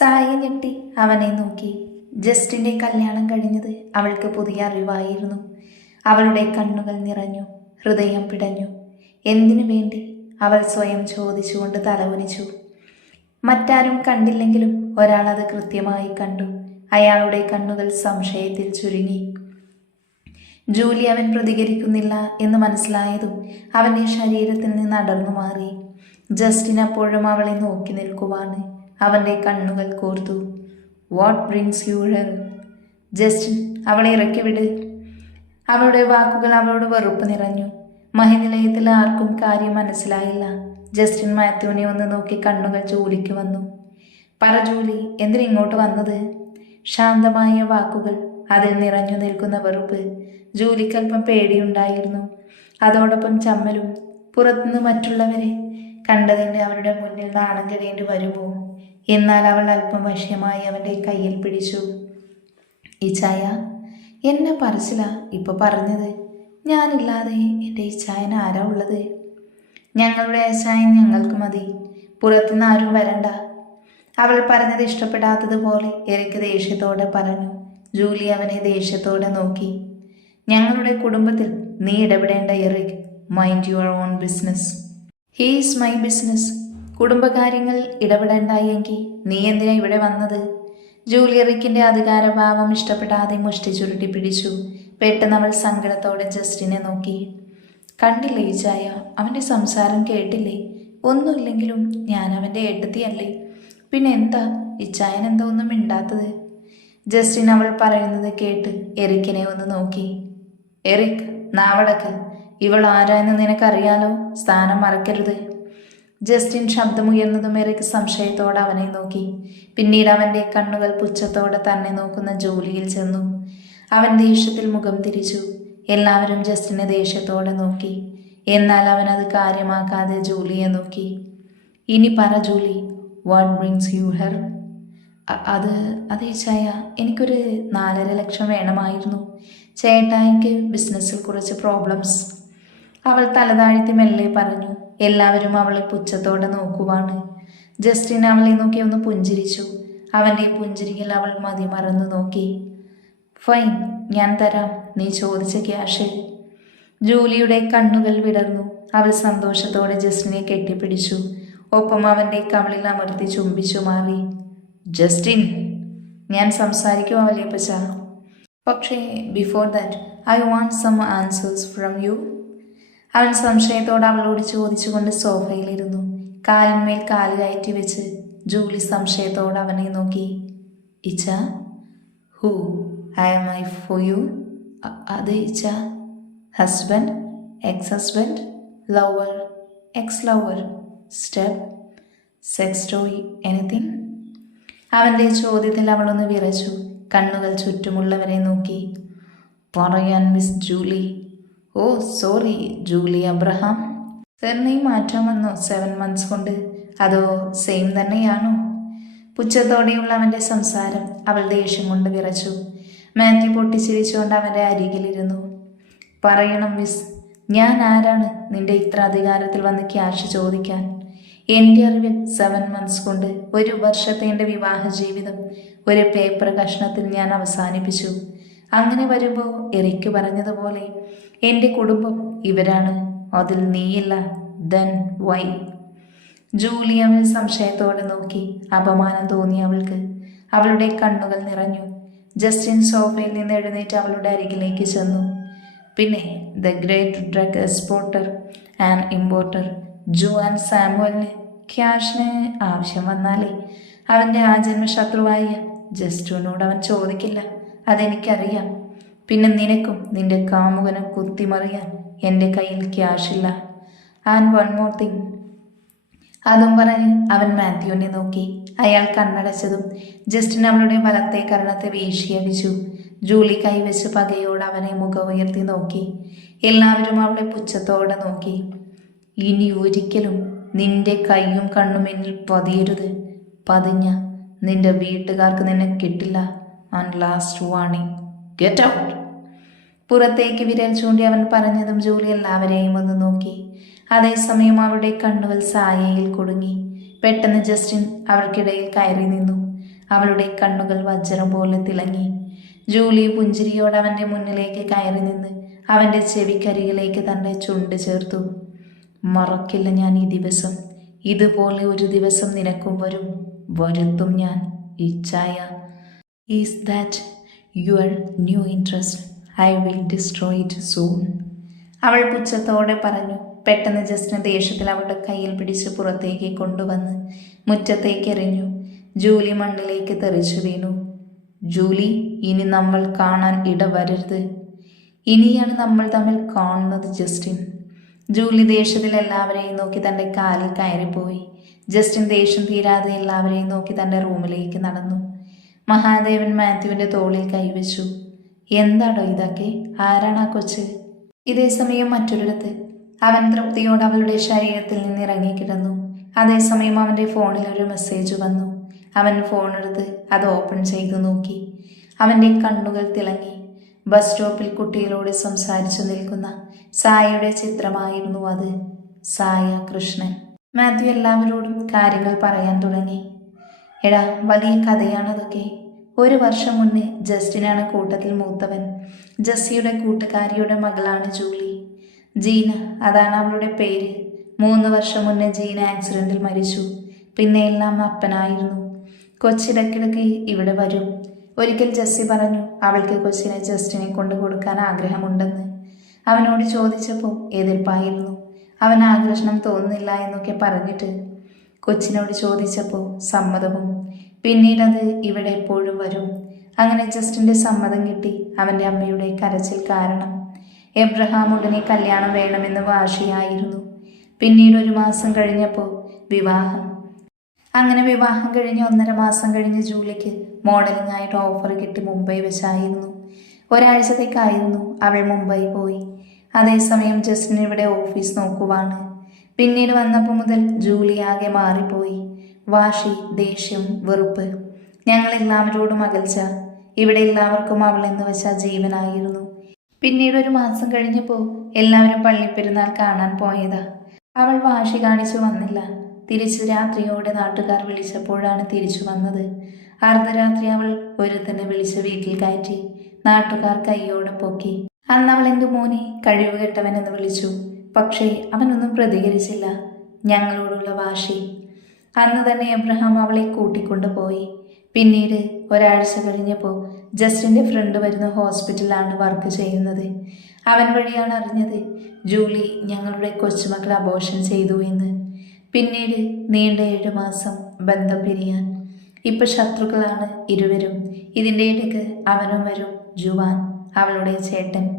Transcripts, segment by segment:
സായ ഞെട്ടി അവനെ നോക്കി. ജസ്റ്റിന്റെ കല്യാണം കഴിഞ്ഞത് അവൾക്ക് പുതിയ അറിവായിരുന്നു. അവളുടെ കണ്ണുകൾ നിറഞ്ഞു ഹൃദയം പിടഞ്ഞു. എന്തിനു വേണ്ടി? അവൾ സ്വയം ചോദിച്ചുകൊണ്ട് തലവനിച്ചു മറ്റാരും കണ്ടില്ലെങ്കിലും ഒരാൾ അത് കൃത്യമായി കണ്ടു. അയാളുടെ കണ്ണുകൾ സംശയത്തിൽ ചുരുങ്ങി. ജൂലി അവൻ പ്രതികരിക്കുന്നില്ല എന്ന് മനസ്സിലായതും അവന്റെ ശരീരത്തിൽ നിന്ന് അടർന്നു മാറി. ജസ്റ്റിൻ അപ്പോഴും അവളെ നോക്കി നിൽക്കുവാണ്. അവന്റെ കണ്ണുകൾ കോർത്തു. What brings you here Justin അവളെ ഇറക്കി വിട്. അവളുടെ വാക്കുകൾ അവളോട് വെറുപ്പ് നിറഞ്ഞു. മഹിനിലയത്തിൽ ആർക്കും കാര്യം മനസ്സിലായില്ല. ജസ്റ്റിൻ മാത്യുവിനെ ഒന്ന് നോക്കി കണ്ണുകൾ ജോലിക്ക് വന്നു. പറ ജോലി എന്തിനു ഇങ്ങോട്ട് വന്നത്? ശാന്തമായ വാക്കുകൾ അതിൽ നിറഞ്ഞു നിൽക്കുന്ന വെറുപ്പ് ജൂലിക്കൽപ്പം പേടിയുണ്ടായിരുന്നു. അതോടൊപ്പം ചമ്മലും പുറത്തുനിന്ന് മറ്റുള്ളവരെ കണ്ടതിന്റെ അവരുടെ മുന്നിൽ നാണം കെടേണ്ടി വരുമോ? എന്നാൽ അവൾ അല്പം വശ്യമായി അവന്റെ കയ്യിൽ പിടിച്ചു. ഇച്ചായ എന്നെ പറച്ചില? ഇപ്പൊ പറഞ്ഞത് ഞാനില്ലാതെ എന്റെ ഇച്ചായന് ആരാ ഉള്ളത്? ഞങ്ങളുടെ അച്ചായൻ ഞങ്ങൾക്ക് മതി. പുറത്തുനിന്ന് ആരും വരണ്ട. അവൾ പറഞ്ഞത് ഇഷ്ടപ്പെടാത്തതുപോലെ എനിക്ക് ദേഷ്യത്തോടെ പറഞ്ഞു. ജൂലി അവനെ ദേഷ്യത്തോടെ നോക്കി. ഞങ്ങളുടെ കുടുംബത്തിൽ നീ ഇടപെടേണ്ട Eric mind your own business he is my business കുടുംബകാര്യങ്ങൾ ഇടപെടണ്ടായെങ്കിൽ നീ എന്തിനാ ഇവിടെ വന്നത്? ജൂലിയറിക്കിന്റെ അധികാരഭാവം ഇഷ്ടപ്പെടാതെ മുഷ്ടി ചുരുട്ടി പിടിച്ചു. പെട്ടെന്ന് അവൾ സങ്കടത്തോടെ ജസ്റ്റിനെ നോക്കി. കണ്ടില്ലേ ചായ? അവന്റെ സംസാരം കേട്ടില്ലേ? ഒന്നുമില്ലെങ്കിലും ഞാൻ അവന്റെ എട്ടത്തിയല്ലേ പിന്നെ എന്താ? ഇച്ചായൻ എന്താ ഒന്നും മിണ്ടാത്തത്? ജസ്റ്റിൻ അവൾ പറയുന്നത് കേട്ട് എറിക്കിനെ ഒന്ന് നോക്കി. എറിക് നാവടക്ക്. ഇവൾ ആരാന്ന് നിനക്കറിയാലോ? സ്ഥാനം മറക്കരുത്. ജസ്റ്റിൻ ശബ്ദമുയർന്നതും ഇറയ്ക്ക് സംശയത്തോടെ അവനെ നോക്കി. പിന്നീട് അവന്റെ കണ്ണുകൾ പുച്ഛത്തോടെ തന്നെ നോക്കുന്ന ജോലിയിൽ ചെന്നു. അവൻ ദേഷ്യത്തിൽ മുഖം തിരിച്ചു. എല്ലാവരും ജസ്റ്റിനെ ദേഷ്യത്തോടെ നോക്കി. എന്നാൽ അവൻ അത് കാര്യമാക്കാതെ ജൂലിയെ നോക്കി. ഇനി പറ Julie. What brings you here അത് അത് ചായ. എനിക്കൊരു നാലര ലക്ഷം വേണമായിരുന്നു. ചേട്ടായിക്ക് ബിസിനസ്സിൽ കുറച്ച് പ്രോബ്ലംസ്. അവൾ തലതാഴ്ത്തി മെല്ലെ പറഞ്ഞു. എല്ലാവരും അവളെ പുച്ഛത്തോടെ നോക്കുവാണ്. ജസ്റ്റിൻ അവളെ നോക്കി ഒന്ന് പുഞ്ചിരിച്ചു. അവന്റെ പുഞ്ചിരിയിൽ അവൾ മതി മറന്നു നോക്കി. ഫൈൻ ഞാൻ തരാം. നീ ചോദിച്ച ക്യാഷ്. ജൂലിയുടെ കണ്ണുകൾ വിടർന്നു. അവൾ സന്തോഷത്തോടെ ജസ്റ്റിനെ കെട്ടിപ്പിടിച്ചു. ഒപ്പം അവന്റെ കവളിൽ അമർത്തി ചുംബിച്ചു മാറി. ജസ്റ്റിൻ ഞാൻ സംസാരിക്കും വല്യപ്പച്ച പക്ഷേ before that I want some answers from you അവൻ സംശയത്തോടെ അവളോട് ചോദിച്ചുകൊണ്ട് സോഫയിലിരുന്നു. കാലിന്മേൽ കാൽ കയറ്റി വെച്ച് ജൂലി സംശയത്തോടെ അവനെ നോക്കി. ഇച്ച who I am I for you. അത് ഇച്ച. Husband ex husband lover ex lover step sex story anything. അവന്റെ ചോദ്യത്തിൽ അവളൊന്ന് വിറച്ചു. കണ്ണുകൾ ചുറ്റുമുള്ളവരെ നോക്കി. പറയാൻ miss Julie oh sorry Julie Abraham. സെർനെയും മാറ്റാമെന്നോ സെവൻ മന്ത്സ് കൊണ്ട്. അതോ സെയിം തന്നെയാണോ? പുച്ഛത്തോടെയുള്ള അവന്റെ സംസാരം അവൾ ദേഷ്യം കൊണ്ട് വിറച്ചു. മാത്യു പൊട്ടിച്ചിരിച്ചുകൊണ്ട് അവന്റെ അരികിലിരുന്നു. പറയണം മിസ് ഞാൻ ആരാണ് നിന്റെ ഇത്ര അധികാരത്തിൽ വന്ന് ക്യാഷ് ചോദിക്കാൻ? എന്റെ അറിവിൽ സെവൻ മന്ത്സ് കൊണ്ട് ഒരു വർഷത്തെ എന്റെ വിവാഹ ജീവിതം ഒരു പേപ്പർ കഷ്ണത്തിൽ ഞാൻ അവസാനിപ്പിച്ചു. അങ്ങനെ വരുമ്പോൾ എറിക്ക് പറഞ്ഞതുപോലെ എന്റെ കുടുംബം ഇവരാണ് അതിൽ നീയില്ല ദൻ വൈ? ജൂലി അവൾ സംശയത്തോടെ നോക്കി അപമാനം തോന്നി അവൾക്ക്. അവളുടെ കണ്ണുകൾ നിറഞ്ഞു. ജസ്റ്റിൻ സോഫയിൽ നിന്ന് എഴുന്നേറ്റ് അവളുടെ അരികിലേക്ക് ചെന്നു. പിന്നെ the great drug exporter and importer Juan സാമുവലിന് ക്യാഷിന് ആവശ്യം വന്നാലേ അവന്റെ ആ ജന്മശത്രുവായ ജസ്റ്റുവിനോട് അവൻ ചോദിക്കില്ല. അതെനിക്കറിയാം. പിന്നെ നിനക്കും നിന്റെ കാമുകനും കുത്തിമറിയാൻ എന്റെ കയ്യിൽ ക്യാഷില്ല ആൻഡ് വൺ മോർ തിങ് അതും പറഞ്ഞ് അവൻ മാത്യുവിനെ നോക്കി. അയാൾ കണ്ണടച്ചതും ജസ്റ്റിൻ അവളുടെ വലത്തെ കരണത്തെ വീശിയടിച്ചു. ജൂലി കൈവച്ച് പകയോട് അവനെ മുഖം ഉയർത്തി നോക്കി. എല്ലാവരും അവളെ പുച്ഛത്തോടെ നോക്കി. ഇനി ഒരിക്കലും നിന്റെ കൈയും കണ്ണും എന്നിൽ പതിയരുത്. പതിഞ്ഞ നിന്റെ വീട്ടുകാർക്ക് നിന്നെ കിട്ടില്ല. And last warning get out പുറത്തേക്ക് വിരൽ ചൂണ്ടി അവൻ പറഞ്ഞതും ജൂലി എല്ലാവരെയും ഒന്ന് നോക്കി. അതേസമയം അവളുടെ കണ്ണുകൾ സായയിൽ കുടുങ്ങി. പെട്ടെന്ന് ജസ്റ്റിൻ അവൾക്കിടയിൽ കയറി നിന്നു. അവളുടെ കണ്ണുകൾ വജ്രം പോലെ തിളങ്ങി. ജൂലി പുഞ്ചിരിയോട് അവന്റെ മുന്നിലേക്ക് കയറി നിന്ന് അവന്റെ ചെവിക്കരികിലേക്ക് തന്റെ ചുണ്ട് ചേർത്തു. മറക്കില്ല ഞാൻ ഈ ദിവസം. ഇതുപോലെ ഒരു ദിവസം നിനക്കും വരും. വരുത്തും ഞാൻ. ഇച്ഛായ is that your new interest I will destroy it soon അവൾ പുച്ഛത്തോടെ പറഞ്ഞു പെട്ടെന്ന് ജസ്റ്റിന് ദേഷ്യത്തിൽ അവളുടെ കയ്യിൽ പിടിച്ച് പുറത്തേക്ക് കൊണ്ടുവന്ന് മുറ്റത്തേക്ക് എറിഞ്ഞു. ജൂലി മണ്ണിലേക്ക് തെറിച്ചു വീണു. ജൂലി ഇനി നമ്മൾ കാണാൻ ഇടവരരുത്. ഇനിയാണ് നമ്മൾ തമ്മിൽ കാണുന്നത് ജസ്റ്റിൻ. ജൂലി ദേഷ്യത്തിൽ എല്ലാവരെയും നോക്കി തന്റെ കാലിൽ കയറിപ്പോയി. ജസ്റ്റിൻ ദേഷ്യം തീരാതെ എല്ലാവരെയും നോക്കി തന്റെ റൂമിലേക്ക് നടന്നു. മഹാദേവൻ മാത്യുവിന്റെ തോളിൽ കൈവച്ചു. എന്താടോ ഇതൊക്കെ? ആരാണ് ആ കൊച്ച്? ഇതേ സമയം മറ്റൊരിടത്ത്. അവൻ തൃപ്തിയോട് അവളുടെ ശരീരത്തിൽ നിന്ന് ഇറങ്ങിക്കിടന്നു അതേസമയം അവന്റെ ഫോണിൽ ഒരു മെസ്സേജ് വന്നു. അവൻ ഫോൺ എടുത്ത് അത് ഓപ്പൺ ചെയ്തു നോക്കി. അവന്റെ കണ്ണുകൾ തിളങ്ങി. ബസ് സ്റ്റോപ്പിൽ കുട്ടികളോട് സംസാരിച്ചു നിൽക്കുന്ന സായയുടെ ചിത്രമായിരുന്നു അത്. സായ കൃഷ്ണൻ. മാത്യു എല്ലാവരോടും കാര്യങ്ങൾ പറയാൻ തുടങ്ങി. എടാ വലിയ കഥയാണതൊക്കെ. ഒരു വർഷം മുന്നേ ജസ്റ്റിനാണ് കൂട്ടത്തിൽ മൂത്തവൻ. ജസ്സിയുടെ കൂട്ടുകാരിയുടെ മകളാണ് ജൂലി. ജീന അതാണ് അവളുടെ പേര്. മൂന്ന് വർഷം മുന്നേ ജീന ആക്സിഡന്റിൽ മരിച്ചു. പിന്നെ എല്ലാം അപ്പനായിരുന്നു. കൊച്ചിടക്കിടക്ക് ഇവിടെ വരും. ഒരിക്കൽ ജസ്സി പറഞ്ഞു അവൾക്ക് കൊച്ചിനെ ജസ്റ്റിനെ കൊണ്ടു കൊടുക്കാൻ ആഗ്രഹമുണ്ടെന്ന്. അവനോട് ചോദിച്ചപ്പോൾ എതിർപ്പായിരുന്നു. അവൻ ആകർഷണം തോന്നുന്നില്ല എന്നൊക്കെ പറഞ്ഞിട്ട് കൊച്ചിനോട് ചോദിച്ചപ്പോൾ സമ്മതവും പിന്നീട് അത് ഇവിടെ എപ്പോഴും വരും. അങ്ങനെ ജസ്റ്റിന്റെ സമ്മതം കിട്ടി അവന്റെ അമ്മയുടെ കരച്ചിൽ കാരണം. എബ്രഹാം ഉടനെ കല്യാണം വേണമെന്ന് വാശിയായിരുന്നു. പിന്നീട് ഒരു മാസം കഴിഞ്ഞപ്പോൾ വിവാഹം. അങ്ങനെ വിവാഹം കഴിഞ്ഞ് ഒന്നര മാസം കഴിഞ്ഞ് ജൂലിക്ക് മോഡലിംഗ് ആയിട്ട് ഓഫർ കിട്ടി മുംബൈ വെച്ചായിരുന്നു. ഒരാഴ്ചത്തേക്കായിരുന്നു അവൾ മുംബൈ പോയി. അതേസമയം ജസ്റ്റിന് ഇവിടെ ഓഫീസ് നോക്കുവാണ്. പിന്നീട് വന്നപ്പോൾ മുതൽ ജൂലി ആകെ മാറിപ്പോയി. വാശി ദേഷ്യം വെറുപ്പ്. ഞങ്ങൾ എല്ലാവരോടും അകൽച്ച. ഇവിടെ എല്ലാവർക്കും അവൾ എന്ന് വെച്ചാൽ ജീവനായിരുന്നു. പിന്നീട് ഒരു മാസം കഴിഞ്ഞപ്പോൾ എല്ലാവരും പള്ളിപ്പെരുന്നാൾ കാണാൻ പോയതാ. അവൾ വാശി കാണിച്ചു വന്നില്ല. തിരിച്ച് രാത്രിയോടെ നാട്ടുകാർ വിളിച്ചപ്പോഴാണ് തിരിച്ചു വന്നത്. അർദ്ധരാത്രി അവൾ ഒരുത്തനെ വിളിച്ച് വീട്ടിൽ കയറ്റി. നാട്ടുകാർ കയ്യോടെ പൊക്കി. അന്ന് അവൾ എന്റെ മോനെ കഴിവ് കെട്ടവനെന്ന് വിളിച്ചു. പക്ഷേ അവനൊന്നും പ്രതികരിച്ചില്ല. ഞങ്ങളോടുള്ള വാശി. അന്ന് തന്നെ എബ്രഹാം അവളെ കൂട്ടിക്കൊണ്ടുപോയി. പിന്നീട് ഒരാഴ്ച കഴിഞ്ഞപ്പോൾ ജസ്റ്റിന്റെ ഫ്രണ്ട് വരുന്ന ഹോസ്പിറ്റലിലാണ് വർക്ക് ചെയ്യുന്നത്. അവൻ വഴിയാണ് അറിഞ്ഞത് ജൂലി ഞങ്ങളുടെ കൊച്ചുമക്കൾ അബോഷൻ ചെയ്തു എന്ന്. പിന്നീട് നീണ്ട ഏഴു മാസം ബന്ധം പിരിയാൻ. ഇപ്പൊ ശത്രുക്കളാണ് ഇരുവരും. ഇതിന്റെ ഇടയ്ക്ക് അവനും വരും ജുവാൻ അവളുടെ ചേട്ടൻ.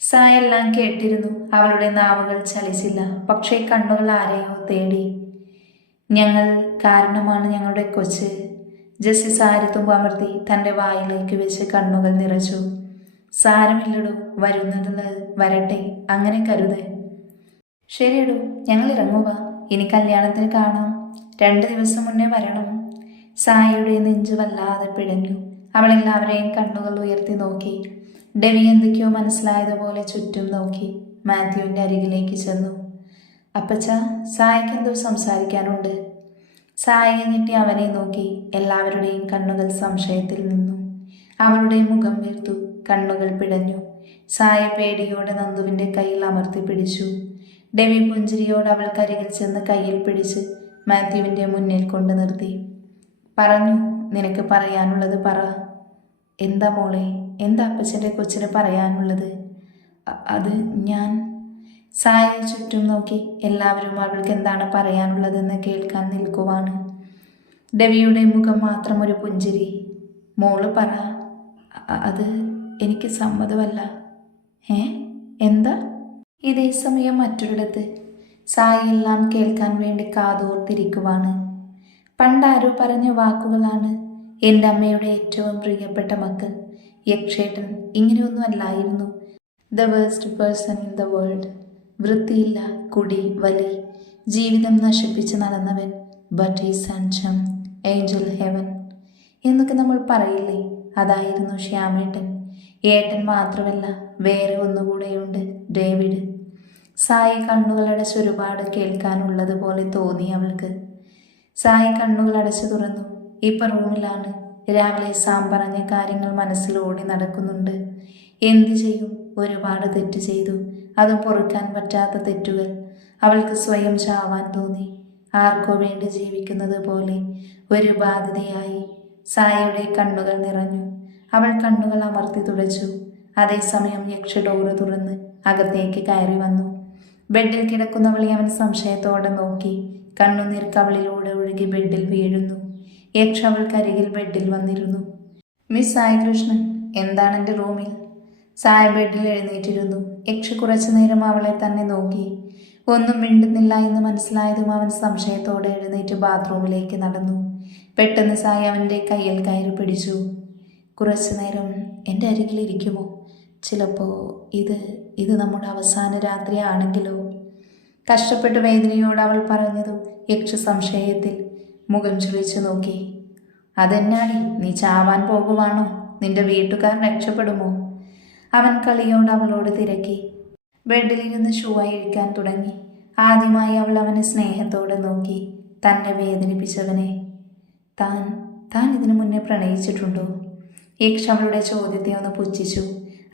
സായെല്ലാം കേട്ടിരുന്നു അവളുടെ നാവുകൾ ചലിച്ചില്ല. പക്ഷേ കണ്ണുകൾ ആരെയോ തേടി ഞങ്ങൾ കാരണമാണ് ഞങ്ങളുടെ കൊച്ച്. ജസ്റ്റിസ് സാരത്തുമ്പ് അമർത്തി തന്റെ വായിലേക്ക് വെച്ച് കണ്ണുകൾ നിറച്ചു. സാരമില്ലടോ വരുന്നത് വരട്ടെ അങ്ങനെ കരുത്. ശരിയടോ ഞങ്ങൾ ഇറങ്ങുക. ഇനി കല്യാണത്തിന് കാണാം. രണ്ട് ദിവസം മുന്നേ വരണം. സായിയുടെ നെഞ്ചു വല്ലാതെ പിഴഞ്ഞു. അവൾ എല്ലാവരെയും കണ്ണുകൾ ഉയർത്തി നോക്കി. ഡെവി എന്തൊക്കെയോ മനസ്സിലായതുപോലെ ചുറ്റും നോക്കി. മാത്യുവിന്റെ അരികിലേക്ക് ചെന്നു. അപ്പച്ച സായിക്ക് എന്തോ സംസാരിക്കാനുണ്ട്. സായിയെ ഞെട്ടി അവനെ നോക്കി എല്ലാവരുടെയും കണ്ണുകൾ സംശയത്തിൽ നിന്നു. അവളുടെ മുഖം വീർത്തു കണ്ണുകൾ പിടഞ്ഞു. സായ പേടിയോടെ നന്ദുവിന്റെ കയ്യിൽ അമർത്തി പിടിച്ചു. ഡെവി പുഞ്ചിരിയോട് അവൾക്കരികിൽ ചെന്ന് കയ്യിൽ പിടിച്ച് മാത്യുവിന്റെ മുന്നിൽ കൊണ്ടു നിർത്തി. പറഞ്ഞു നിനക്ക് പറയാനുള്ളത് പറ. എന്താ മോളെ എന്താ അപ്പച്ചന്റെ കൊച്ചിന് പറയാനുള്ളത്? അത് ഞാൻ സായ ചുറ്റും നോക്കി എല്ലാവരും അവൾക്ക് എന്താണ് പറയാനുള്ളതെന്ന് കേൾക്കാൻ നിൽക്കുവാണ്. ഡെവിയുടെ മുഖം മാത്രം ഒരു പുഞ്ചിരി. മോൾ പറ അത് എനിക്ക് സമ്മതമല്ല. ഏ എന്താ? ഇതേ സമയം മറ്റൊരിടത്ത് സായെല്ലാം കേൾക്കാൻ വേണ്ടി കാതോർത്തിരിക്കുവാണ്. പണ്ടാരോ പറഞ്ഞ വാക്കുകളാണ് എന്റെ അമ്മയുടെ ഏറ്റവും പ്രിയപ്പെട്ട മക്കൾ. യക്ഷേട്ടൻ ഇങ്ങനെയൊന്നും അല്ലായിരുന്നു. The worst person in the world വൃത്തിയില്ല കുടി വലി. ജീവിതം നശിപ്പിച്ച് നടന്നവൻ ബട്ട് ഈ സൺചം ഏഞ്ചൽ ഹെവൻ എന്നൊക്കെ നമ്മൾ പറയില്ലേ? അതായിരുന്നു ശ്യാമേട്ടൻ. ഏട്ടൻ മാത്രമല്ല വേറെ ഒന്നുകൂടെയുണ്ട് ഡേവിഡ്. സായി കണ്ണുകളടച്ച് ഒരുപാട് കേൾക്കാനുള്ളത് പോലെ തോന്നി അവൾക്ക്. സായി കണ്ണുകൾ അടച്ചു തുറന്നു. ഇപ്പൊ റൂമിലാണ്. രാവിലെ സാം പറഞ്ഞ കാര്യങ്ങൾ മനസ്സിൽ ഓടി നടക്കുന്നുണ്ട്. എന്തു ചെയ്യും? ഒരുപാട് തെറ്റ് ചെയ്തു. അതും പൊറുക്കാൻ പറ്റാത്ത തെറ്റുകൾ. അവൾക്ക് സ്വയം ചാവാൻ തോന്നി. ആർക്കോ വേണ്ടി ജീവിക്കുന്നത് പോലെ ഒരു ബാധ്യതയായി സായയുടെ കണ്ണുകൾ നിറഞ്ഞു. അവൾ കണ്ണുകൾ അമർത്തി തുടച്ചു. അതേസമയം യക്ഷ ഡോറ് തുറന്ന് അകത്തേക്ക് കയറി വന്നു. ബെഡിൽ കിടക്കുന്നവളെ അവൻ സംശയത്തോടെ നോക്കി. കണ്ണുനീർ കവളിലൂടെ ഒഴുകി ബെഡിൽ വീഴുന്നു. യക്ഷ അവൾക്കരികിൽ ബെഡിൽ വന്നിരുന്നു. മിസ് സായി കൃഷ്ണൻ എന്താണ് എന്റെ റൂമിൽ? സായ ബെഡിൽ എഴുന്നേറ്റിരുന്നു. യക്ഷ കുറച്ചു നേരം അവളെ തന്നെ നോക്കി. ഒന്നും മിണ്ടുന്നില്ല എന്ന് മനസ്സിലായതും അവൻ സംശയത്തോടെ എഴുന്നേറ്റ് ബാത്റൂമിലേക്ക് നടന്നു. പെട്ടെന്ന് സായി അവന്റെ കയ്യിൽ കയറി പിടിച്ചു. കുറച്ചു നേരം എന്റെ അരികിൽ ഇരിക്കുമോ? ചിലപ്പോൾ ഇത് ഇത് നമ്മുടെ അവസാന രാത്രി ആണെങ്കിലോ? കഷ്ടപ്പെട്ട് വേദനയോട് അവൾ പറഞ്ഞതും യക്ഷ സംശയത്തിൽ മുഖം ചുളിച്ചു നോക്കി. അതെന്നാടി? നീ ചാവാൻ പോകുവാണോ? നിന്റെ വീട്ടുകാർ രക്ഷപ്പെടുമോ? അവൻ കളിയോട് അവളോട് തിരക്കി. ബെഡിലിരുന്ന് ഷൂവായി ഇഴിക്കാൻ തുടങ്ങി. ആദ്യമായി അവൾ അവനെ സ്നേഹത്തോടെ നോക്കി. തന്നെ വേദനിപ്പിച്ചവനെ. താൻ താൻ ഇതിനു മുന്നേ പ്രണയിച്ചിട്ടുണ്ടോ? യക്ഷ അവളുടെ ചോദ്യത്തെ ഒന്ന് പുച്ഛിച്ചു.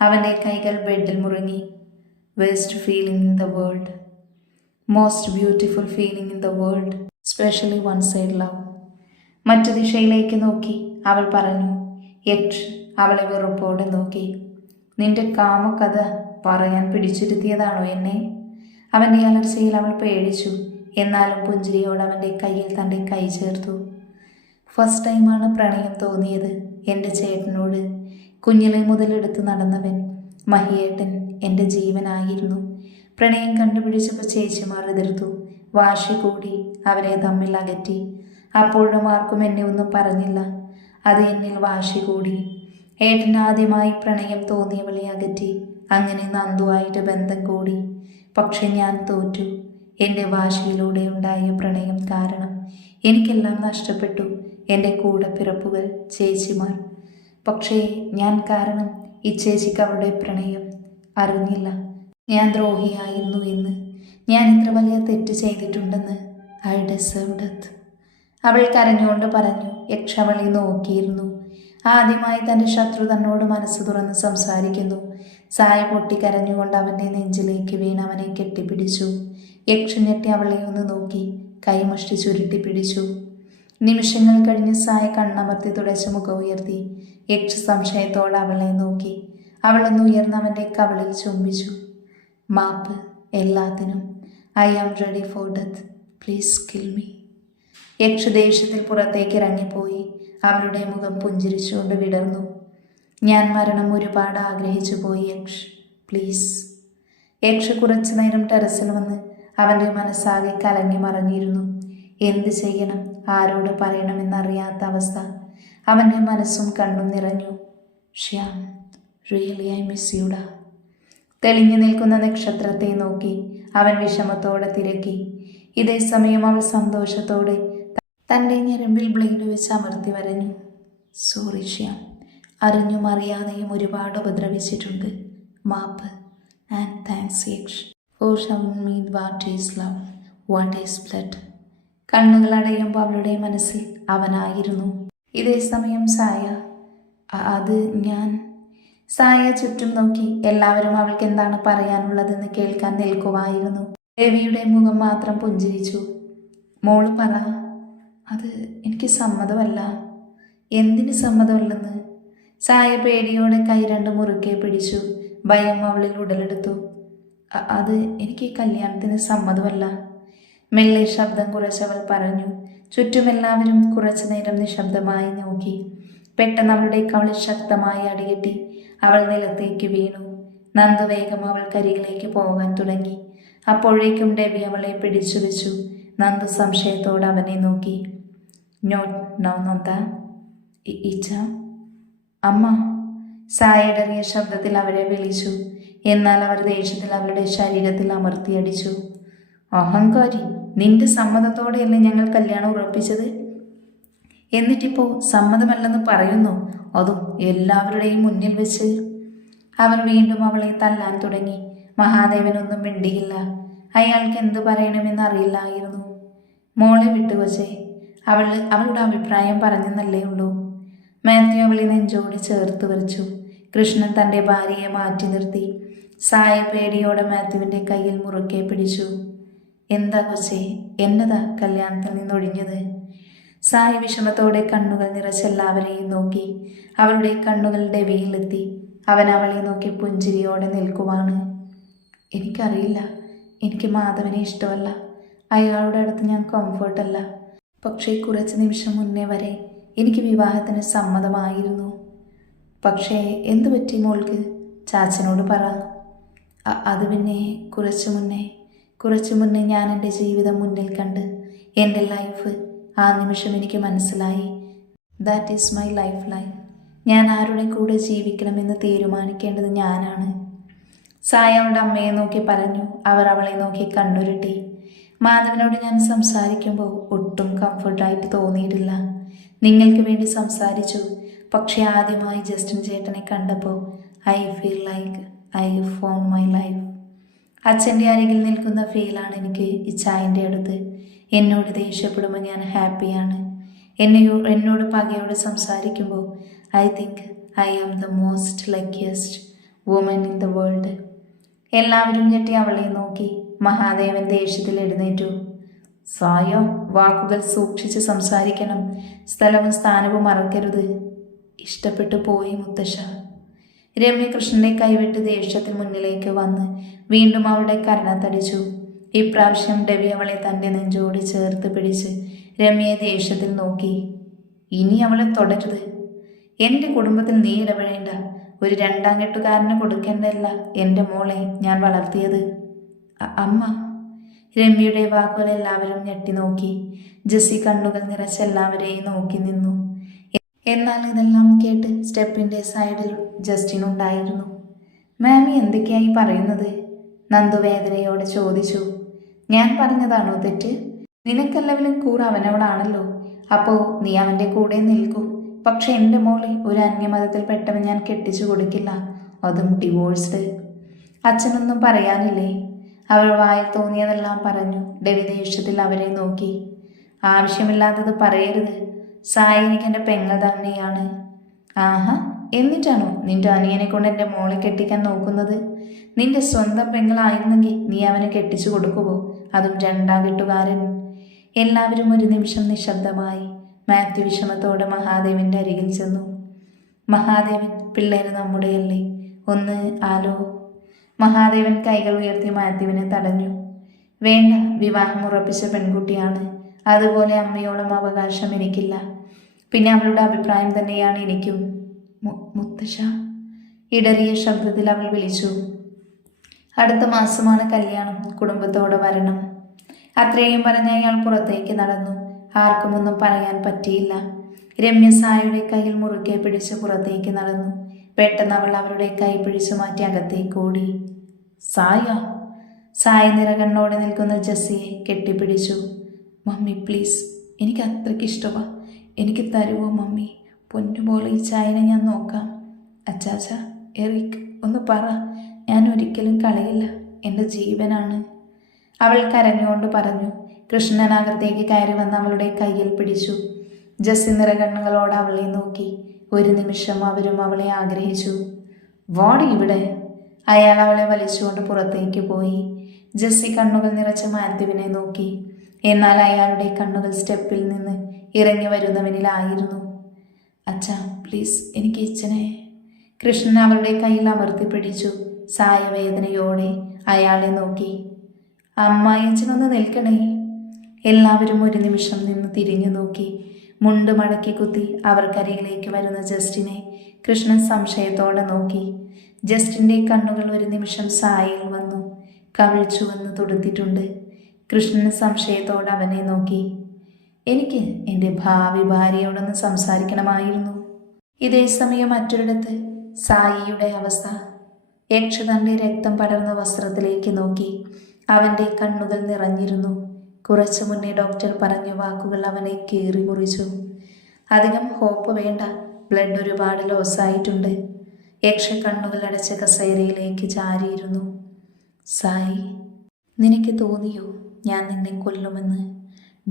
അവന്റെ കൈകൾ ബെഡിൽ മുറങ്ങി worst feeling in the world most beautiful feeling in the world specially one side love മറ്റു ദിശയിലേക്ക് നോക്കി. അവൾ പറഞ്ഞു യക്ഷ് അവളെ വെറുപ്പോടെ നോക്കി. നിന്റെ കാമക്കഥ പറയാൻ പിടിച്ചിരുത്തിയതാണോ എന്നെ? അവന്റെ അലർച്ചയിൽ അവൾ പേടിച്ചു. എന്നാലും പുഞ്ചിരിയോട് അവന്റെ കയ്യിൽ തന്റെ കൈ ചേർത്തു. ഫസ്റ്റ് ടൈമാണ് പ്രണയം തോന്നിയത് എന്റെ ചേട്ടനോട്. കുഞ്ഞിലെ മുതലെടുത്ത് നടന്നവൻ മഹിയേട്ടൻ എന്റെ ജീവനായിരുന്നു. പ്രണയം കണ്ടുപിടിച്ചപ്പോൾ ചേച്ചിമാർ എതിർത്തു. വാശി കൂടി അവരെ തമ്മിൽ അകറ്റി. അപ്പോഴും ആർക്കും എന്നെ ഒന്നും പറഞ്ഞില്ല. അത് എന്നിൽ വാശി കൂടി. ഏട്ടൻ ആദ്യമായി പ്രണയം തോന്നിയവളെ അകറ്റി അങ്ങനെ നന്ദുവായിട്ട് ബന്ധം കൂടി. പക്ഷെ ഞാൻ തോറ്റു. എന്റെ വാശിയിലൂടെ ഉണ്ടായ പ്രണയം കാരണം എനിക്കെല്ലാം നഷ്ടപ്പെട്ടു. എന്റെ കൂടെ കൂടപ്പിറപ്പുകൾ ചേച്ചിമാർ. പക്ഷേ ഞാൻ കാരണം ഈ ചേച്ചിക്ക് അവളുടെ പ്രണയം അറിഞ്ഞില്ല. ഞാൻ ദ്രോഹിയായിരുന്നു എന്ന്. ഞാൻ ഇത്ര വലിയ തെറ്റ് ചെയ്തിട്ടുണ്ടെന്ന്. ഐ ഡിസേർവ് ഡെത്ത് അവൾ കരഞ്ഞുകൊണ്ട് പറഞ്ഞു യക്ഷവളി നോക്കിയിരുന്നു. ആദ്യമായി തന്റെ ശത്രു തന്നോട് മനസ്സ് തുറന്ന് സംസാരിക്കുന്നു. സായ പൊട്ടി കരഞ്ഞുകൊണ്ട് അവന്റെ നെഞ്ചിലേക്ക് വീണ് അവനെ കെട്ടിപ്പിടിച്ചു. യക്ഷി ഞെട്ടി അവളെ ഒന്ന് നോക്കി കൈമുഷ്ടി ചുരുട്ടി പിടിച്ചു. നിമിഷങ്ങൾ കഴിഞ്ഞ് സായ കണ്ണമർത്തി തുടച്ച് മുഖം ഉയർത്തി. യക്ഷ സംശയത്തോടെ അവളെ നോക്കി. അവളൊന്ന് ഉയർന്ന് അവന്റെ കവളിൽ ചുംബിച്ചു. മാപ്പ് എല്ലാത്തിനും I am ready for death. Please kill me. Yaksha ദേഷ്യത്തിൽ പുറത്തേക്ക് ഇറങ്ങിപ്പോയി. അവളുടെ മുഖം പുഞ്ചിരിച്ചുകൊണ്ട് വിടർന്നു. ഞാൻ മരണം ഒരുപാട് ആഗ്രഹിച്ചു പോയി യക്ഷ്. പ്ലീസ്. യക്ഷ് കുറച്ചു നേരം ടെറസിൽ വന്ന് അവന്റെ മനസ്സാകെ കലങ്ങി മറഞ്ഞിരുന്നു. എന്ത് ചെയ്യണം? ആരോട് പറയണമെന്നറിയാത്ത അവസ്ഥ അവന്റെ മനസ്സും കണ്ണും നിറഞ്ഞു. റിയലി ഐ മിസ് യുഡ തെളിഞ്ഞു നിൽക്കുന്ന നക്ഷത്രത്തെ നോക്കി അവൻ വിഷമത്തോടെ തിരക്കി. ഇതേ സമയം അവൾ സന്തോഷത്തോടെ തന്റെ ഞരമ്പിൽ ബ്ലേഡ് വെച്ച് അമർത്തി വരഞ്ഞു. സോറി ശ്യാം. അറിഞ്ഞും അറിയാതെയും ഒരുപാട് ഉപദ്രവിച്ചിട്ടുണ്ട്. മാപ്പ്. And thanks Yaksh. For showing me what is love? What is blood? കണ്ണുകൾ അടയുമ്പോൾ അവളുടെ മനസ്സിൽ അവനായിരുന്നു. ഇതേ സമയം സായ. "അ- അത് ഞാൻ. സായ ചുറ്റും നോക്കി എല്ലാവരും അവൾക്ക് എന്താണ് പറയാനുള്ളതെന്ന് കേൾക്കാൻ നിൽക്കുമായിരുന്നു രവിയുടെ മുഖം മാത്രം പുഞ്ചിരിച്ചു. മോൾ പറ. അത് എനിക്ക് സമ്മതമല്ല. എന്തിന് സമ്മതമല്ലെന്ന്? സായ പേടിയോടെ കൈ രണ്ട് മുറുക്കെ പിടിച്ചു. ഭയം അവളിൽ ഉടലെടുത്തു. അത് എനിക്ക് ഈ കല്യാണത്തിന് സമ്മതമല്ല. മെല്ലെ ശബ്ദം കുറച്ചവൾ പറഞ്ഞു. ചുറ്റുമെല്ലാവരും കുറച്ചു നേരം നിശബ്ദമായി നോക്കി. പെട്ടെന്ന് അവളുടെ കവളിൽ ശക്തമായി അടികെട്ടി അവൾ നിലത്തേക്ക് വീണു. നന്ദു വേഗം അവൾ അവൾക്കരികിലേക്ക് പോകാൻ തുടങ്ങി. അപ്പോഴേക്കും രവി അവളെ പിടിച്ചു വെച്ചു നന്ദു സംശയത്തോടെ അവനെ നോക്കി. നോട്ട് നോ നന്ദ ഇ- ഇച്ച. അമ്മ സായടറിയ ശബ്ദത്തിൽ അവരെ വിളിച്ചു. എന്നാൽ അവർ ദേഷ്യത്തിൽ അവരുടെ ശരീരത്തിൽ അമർത്തിയടിച്ചു അഹങ്കാരി നിന്റെ സമ്മതത്തോടെയല്ലേ ഞങ്ങൾ കല്യാണം ഉറപ്പിച്ചത്? എന്നിട്ടിപ്പോൾ സമ്മതമല്ലെന്ന് പറയുന്നു. അതും എല്ലാവരുടെയും മുന്നിൽ വെച്ച്? അവർ വീണ്ടും അവളെ തല്ലാൻ തുടങ്ങി. മഹാദേവനൊന്നും മിണ്ടിയില്ല. അയാൾക്ക് എന്തു പറയണമെന്ന് അറിയില്ലായിരുന്നു. മോളെ വിട്ടുവച്ചേ. അവൾ അവളുടെ അഭിപ്രായം പറഞ്ഞെന്നല്ലേ ഉള്ളൂ. മാത്യു അവളെ നെഞ്ചോട് ചേർത്ത് വരച്ചു. കൃഷ്ണൻ തന്റെ ഭാര്യയെ മാറ്റി നിർത്തി. സായ പേടിയോടെ മാത്യുവിന്റെ കയ്യിൽ മുറുക്കെ പിടിച്ചു. എന്താ കൊച്ചേ എന്നതാ കല്യാണത്തിൽ നിന്നൊഴിഞ്ഞത്? സായ വിഷമത്തോടെ കണ്ണുകൾ നിറച്ചെല്ലാവരെയും നോക്കി. അവളുടെ കണ്ണുകളുടെ വെയിലെത്തി അവൻ അവളെ നോക്കി പുഞ്ചിരിയോടെ നിൽക്കുവാണ്. എനിക്കറിയില്ല. എനിക്ക് മാധവനെ ഇഷ്ടമല്ല. അയാളുടെ അടുത്ത് ഞാൻ കംഫർട്ടല്ല പക്ഷേ കുറച്ച് നിമിഷം മുന്നേ വരെ എനിക്ക് വിവാഹത്തിന് സമ്മതമായിരുന്നു. പക്ഷേ എന്തു പറ്റി മോൾക്ക്? ചാച്ചനോട് പറ. അത് പിന്നെ കുറച്ച് മുന്നേ കുറച്ച് മുന്നേ ഞാൻ എന്റെ ജീവിതം മുന്നിൽ കണ്ട് എന്റെ ലൈഫ് ആ നിമിഷം എനിക്ക് മനസ്സിലായി. That is my lifeline ഞാൻ ആരുടെ കൂടെ ജീവിക്കണമെന്ന് തീരുമാനിക്കേണ്ടത് ഞാനാണ്. സായ അവളുടെ അമ്മയെ നോക്കി പറഞ്ഞു അവർ അവളെ നോക്കി കണ്ണുരുട്ടി. മാധവനോട് ഞാൻ സംസാരിക്കുമ്പോൾ ഒട്ടും കംഫർട്ടായിട്ട് തോന്നിയിട്ടില്ല. നിങ്ങൾക്ക് വേണ്ടി സംസാരിച്ചു. പക്ഷെ ആദ്യമായി ജസ്റ്റിൻ ചേട്ടനെ കണ്ടപ്പോൾ I feel like I found my life. അച്ഛന്റെ അരികിൽ നിൽക്കുന്ന ഫീലാണ് എനിക്ക് ഈ ചായന്റെ അടുത്ത്. എന്നോട് ദേഷ്യപ്പെടുമ്പോൾ ഞാൻ ഹാപ്പിയാണ്. എന്നെ എന്നോട് പകയോട് സംസാരിക്കുമ്പോൾ I think I am the most luckiest woman in the world. എല്ലാവരും ഞെട്ടി അവളെ നോക്കി. മഹാദേവൻ ദേഷ്യത്തിൽ എഴുന്നേറ്റു. സായോ വാക്കുകൾ സൂക്ഷിച്ച് സംസാരിക്കണം. സ്ഥലവും സ്ഥാനവും മറക്കരുത്. ഇഷ്ടപ്പെട്ടു പോയി മുത്തശ്ശ. രമ്യകൃഷ്ണനെ കൈവിട്ട് ദേഷ്യത്തിൽ മുന്നിലേക്ക് വന്ന് വീണ്ടും അവളുടെ കരണത്തടിച്ചു. ഇപ്രാവശ്യം രവി അവളെ തന്റെ നെഞ്ചോട് ചേർത്ത് പിടിച്ച് രമ്യയെ ദേഷ്യത്തിൽ നോക്കി. ഇനി അവളെ തുടരുത്. എന്റെ കുടുംബത്തിൽ നീ ഇടപെടേണ്ട. ഒരു രണ്ടാം കെട്ടുകാരന് കൊടുക്കേണ്ടതല്ല എന്റെ മോളെ ഞാൻ വളർത്തിയത്. അമ്മ. രമ്യയുടെ വാക്കുകൾ എല്ലാവരും ഞെട്ടി നോക്കി. ജെസ്സി കണ്ണുകൾ നിറച്ച് എല്ലാവരെയും നോക്കി നിന്നു. എന്നാൽ ഇതെല്ലാം കേട്ട് സ്റ്റെപ്പിന്റെ സൈഡിൽ ജസ്റ്റിൻ ഉണ്ടായിരുന്നു. മാമി എന്തൊക്കെയായി പറയുന്നത്? നന്ദു വേദനയോടെ ചോദിച്ചു. ഞാൻ പറഞ്ഞതാണോ തെറ്റ്? നിനക്കെല്ലാവരും കൂറ് അവനോടാണല്ലോ. അപ്പോൾ നീ അവന്റെ കൂടെ നിൽക്കൂ. പക്ഷെ എന്റെ മോളെ ഒരു അന്യമതത്തിൽപ്പെട്ടവൻ ഞാൻ കെട്ടിച്ചു കൊടുക്കില്ല. അതും ഡിവോഴ്സ്ഡ്. അച്ഛനൊന്നും പറയാനില്ലേ? അവൾ വായിൽ തോന്നിയതെല്ലാം പറഞ്ഞു. ഡെവി ദേഷ്യത്തിൽ അവരെ നോക്കി. ആവശ്യമില്ലാത്തത് പറയരുത്. സായി എനിക്ക് എന്റെ പെങ്ങൾ തന്നെയാണ്. ആഹാ എന്നിട്ടാണോ നിന്റെ അനിയനെ കൊണ്ട് എന്റെ മോളെ കെട്ടിക്കാൻ നോക്കുന്നത്? നിന്റെ സ്വന്തം പെങ്ങളായിരുന്നെങ്കിൽ നീ അവനെ കെട്ടിച്ചു കൊടുക്കുമോ അതും രണ്ടാം കെട്ടുകാരൻ. എല്ലാവരും ഒരു നിമിഷം നിശബ്ദമായി മാത്യു വിഷമത്തോടെ മഹാദേവന്റെ അരികിൽ ചെന്നു. മഹാദേവൻ പിള്ളേര് നമ്മുടെയല്ലേ? ഒന്ന് ആലോ മഹാദേവൻ കൈകൾ ഉയർത്തി മാത്യുവിനെ തടഞ്ഞു. വേണ്ട വിവാഹം ഉറപ്പിച്ച പെൺകുട്ടിയാണ്. അതുപോലെ അമ്മയോളം അവകാശം എനിക്കില്ല. പിന്നെ അവളുടെ അഭിപ്രായം തന്നെയാണ് എനിക്കും. മുത്തശ്ശ? ഇടറിയ ശബ്ദത്തിൽ അവൾ വിളിച്ചു. അടുത്ത മാസമാണ് കല്യാണം. കുടുംബത്തോടെ വരണം. അത്രയും പറഞ്ഞ് അയാൾ പുറത്തേക്ക് നടന്നു. ആർക്കുമൊന്നും പറയാൻ പറ്റിയില്ല. രമ്യ സായയുടെ കയ്യിൽ മുറുകെ പിടിച്ച് പുറത്തേക്ക് നടന്നു. പെട്ടെന്ന് അവൾ അവരുടെ കൈ പിടിച്ചു മാറ്റി അകത്തേക്ക് ഓടി. സായ? സായ നിറകണ്ണോടെ നിൽക്കുന്ന ജസ്സിയെ കെട്ടിപ്പിടിച്ചു. മമ്മി പ്ലീസ് എനിക്ക് അത്രയ്ക്ക് ഇഷ്ടമാ എനിക്ക് തരുവോ മമ്മി? പൊന്നുപോലെ ഈ ചായനെ ഞാൻ നോക്കാം. അച്ചാച്ച എറിക് ഒന്ന് പറ. ഞാൻ ഒരിക്കലും കളയില്ല. എന്റെ ജീവനാണ്. അവൾ കരഞ്ഞുകൊണ്ട് പറഞ്ഞു. കൃഷ്ണനകത്തേക്ക് കയറി വന്ന് അവളുടെ കയ്യിൽ പിടിച്ചു. ജസ്സി നിറകണ്ണുകളോട് അവളെ നോക്കി. ഒരു നിമിഷം അവരും അവളെ ആഗ്രഹിച്ചു. വാടി ഇവിടെ. അയാൾ അവളെ വലിച്ചുകൊണ്ട് പുറത്തേക്ക് പോയി. ജസ്സി കണ്ണുകൾ നിറച്ച മാത്യുവിനെ നോക്കി. എന്നാൽ അയാളുടെ കണ്ണുകൾ സ്റ്റെപ്പിൽ നിന്ന് ഇറങ്ങി വരുന്നവനിലായിരുന്നു. അച്ഛ പ്ലീസ് എനിക്ക് ഇച്ഛനെ കൃഷ്ണൻ അവളുടെ കയ്യിൽ അമർത്തി പിടിച്ചു. സായവേദനയോടെ അയാളെ നോക്കി. അമ്മായച്ചനൊന്ന് നിൽക്കണേ. എല്ലാവരും ഒരു നിമിഷം നിന്ന് തിരിഞ്ഞു നോക്കി. മുണ്ട് മടക്കി കുത്തി അവർക്കരികിലേക്ക് വരുന്ന ജസ്റ്റിനെ കൃഷ്ണൻ സംശയത്തോടെ നോക്കി. ജസ്റ്റിന്റെ കണ്ണുകൾ ഒരു നിമിഷം സായയിൽ വന്നു. കവിഴ്ച്ചു വന്ന് തുടുത്തിട്ടുണ്ട്. കൃഷ്ണൻ സംശയത്തോടെ അവനെ നോക്കി. എനിക്ക് എന്റെ ഭാവി ഭാര്യയോടൊന്ന് സംസാരിക്കണമായിരുന്നു. ഇതേ സമയം മറ്റൊരിടത്ത് സായിയുടെ അവസ്ഥ. യക്ഷതന്റെ രക്തം പടർന്ന വസ്ത്രത്തിലേക്ക് നോക്കി. അവന്റെ കണ്ണുകൾ നിറഞ്ഞിരുന്നു. കുറച്ചു മുന്നേ ഡോക്ടർ പറഞ്ഞ വാക്കുകൾ അവനെ കീറി മുറിച്ചു. അധികം ഹോപ്പ് വേണ്ട. ബ്ലഡ് ഒരുപാട് ലോസായിട്ടുണ്ട് യക്ഷ കണ്ണുകൾ അടച്ച കസേരയിലേക്ക് ചാരിയിരുന്നു. സായി നിനക്ക് തോന്നിയോ? ഞാൻ നിന്നെ കൊല്ലുമെന്ന്.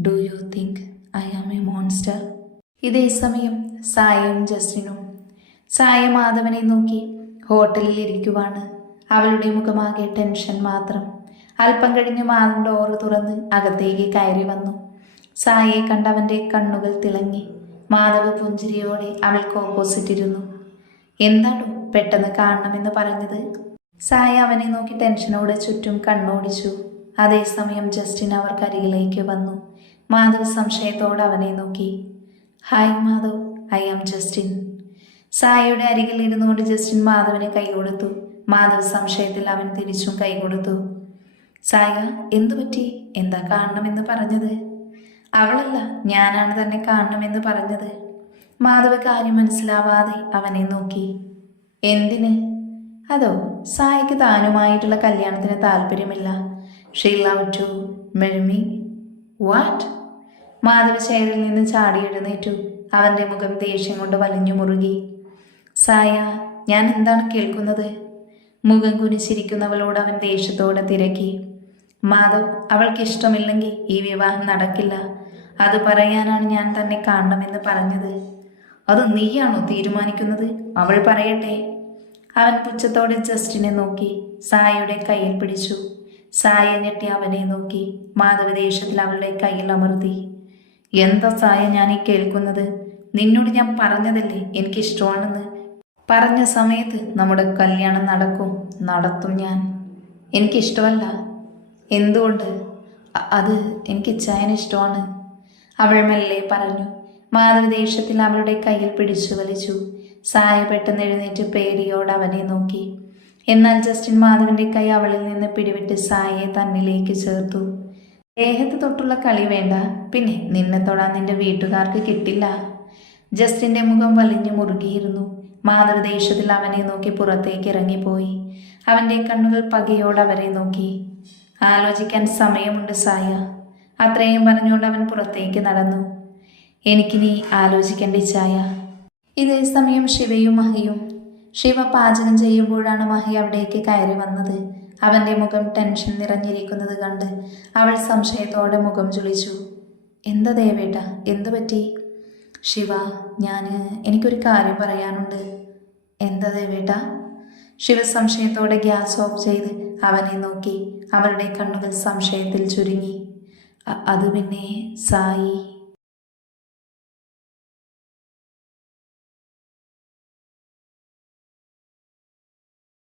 Do you think I am a monster ഇതേ സമയം സായും ജസ്റ്റിനും സായ മാധവനെ നോക്കി ഹോട്ടലിൽ ഇരിക്കുവാണ്. അവളുടെ മുഖമാകെ ടെൻഷൻ മാത്രം. അല്പം കഴിഞ്ഞ് മാറിൻ ഡോറ് തുറന്ന് അകത്തേക്ക് കയറി വന്നു. സായയെ കണ്ടവന്റെ കണ്ണുകൾ തിളങ്ങി. മാധവ് പുഞ്ചിരിയോടെ അവൾക്ക് ഓപ്പോസിറ്റ് ഇരുന്നു. എന്താണോ? പെട്ടെന്ന് കാണണമെന്ന് പറഞ്ഞത്? സായ അവനെ നോക്കി ടെൻഷനോടെ ചുറ്റും കണ്ണോടിച്ചു. അതേസമയം ജസ്റ്റിൻ അവർക്കരികിലേക്ക് വന്നു. മാധവ് സംശയത്തോടെ അവനെ നോക്കി. Hi Madhav I am Justin. സായയുടെ അരികിൽ ഇരുന്നുകൊണ്ട് ജസ്റ്റിൻ മാധവിനെ കൈ കൊടുത്തു മാധവ് സംശയത്തിൽ അവൻ തിരിച്ചും കൈ കൊടുത്തു സായ എന്തുപറ്റി എന്താ കാണണമെന്ന് പറഞ്ഞത്? അവളല്ല ഞാനാണ് തന്നെ കാണണമെന്ന് പറഞ്ഞത്. മാധവ കാര്യം മനസ്സിലാവാതെ അവനെ നോക്കി. എന്തിന്? അതോ സായിക്ക് താനുമായിട്ടുള്ള കല്യാണത്തിന് താല്പര്യമില്ല. ഷീ ലവ് ടു മെഴുമി വാട്ട് മാധവ ചേരിൽ നിന്ന് ചാടി എഴുന്നേറ്റു. അവന്റെ മുഖം ദേഷ്യം കൊണ്ട് വലിഞ്ഞു മുറുകി. സായ ഞാൻ എന്താണ് കേൾക്കുന്നത്? മുഖം കുനിച്ചിരിക്കുന്നവളോട് അവൻ ദേഷ്യത്തോടെ തിരക്കി. മാധവ് അവൾക്ക് ഇഷ്ടമില്ലെങ്കിൽ ഈ വിവാഹം നടക്കില്ല. അത് പറയാനാണ് ഞാൻ തന്നെ കാണണമെന്ന് പറഞ്ഞത്. അത് നീയാണോ തീരുമാനിക്കുന്നത്? അവൾ പറയട്ടെ. അവൻ പുച്ഛത്തോടെ ജസ്റ്റിനെ നോക്കി സായയുടെ കയ്യിൽ പിടിച്ചു. സായ ഞെട്ടി അവനെ നോക്കി മാധവ് ദേഷ്യത്തിൽ അവളുടെ കയ്യിൽ അമർത്തി. എന്താ സായ ഞാൻ ഈ കേൾക്കുന്നത്? നിന്നോട് ഞാൻ പറഞ്ഞതല്ലേ എനിക്ക് ഇഷ്ടമാണെന്ന് പറഞ്ഞ സമയത്ത് നമ്മുടെ കല്യാണം നടക്കും നടത്തും ഞാൻ. എനിക്കിഷ്ടമല്ല. എന്തുകൊണ്ട്? അത് എനിക്ക് ചായന ഇഷ്ടമാണ്. അവൾ മെല്ലെ പറഞ്ഞു മാതൃദേശത്തിൽ അവളുടെ കയ്യിൽ പിടിച്ചു വലിച്ചു. സായ പെട്ടെന്ന് എഴുന്നേറ്റ് പേടിയോടെ അവനെ നോക്കി. എന്നാൽ ജസ്റ്റിൻ മാധവന്റെ കൈ അവളിൽ നിന്ന് പിടിവിട്ട് സായയെ തന്നിലേക്ക് ചേർത്തു. ദേഹത്ത് തൊട്ടുള്ള കളി വേണ്ട. പിന്നെ നിന്നെ തൊടാൻ നിന്റെ വീട്ടുകാർക്ക് കിട്ടില്ല. ജസ്റ്റിന്റെ മുഖം വലിഞ്ഞു മുറുകിയിരുന്നു. മാധവ അവനെ നോക്കി പുറത്തേക്ക് ഇറങ്ങിപ്പോയി. അവന്റെ കണ്ണുകൾ പകയോട് അവരെ നോക്കി. ആലോചിക്കാൻ സമയമുണ്ട് സായ. അത്രയും പറഞ്ഞുകൊണ്ട് അവൻ പുറത്തേക്ക് നടന്നു. എനിക്കിനി ആലോചിക്കേണ്ട ചായ. ഇതേ സമയം ശിവയും മഹിയും. ശിവ പാചകം ചെയ്യുമ്പോഴാണ് മഹി അവിടേക്ക് കയറി വന്നത്. അവന്റെ മുഖം ടെൻഷൻ നിറഞ്ഞിരിക്കുന്നത് കണ്ട് അവൾ സംശയത്തോടെ മുഖം ചുളിച്ചു. എന്താ ദേവേട്ട? എന്തു പറ്റി? ശിവ ഞാൻ എനിക്കൊരു കാര്യം പറയാനുണ്ട്. എന്താ ദേവേട്ട? ശിവ സംശയത്തോടെ ഗ്യാസ് ഓഫ് ചെയ്ത് അവനെ നോക്കി. അവളുടെ കണ്ണുകൾ സംശയത്തിൽ ചുരുങ്ങി. "അ- അത് പിന്നെ സായി.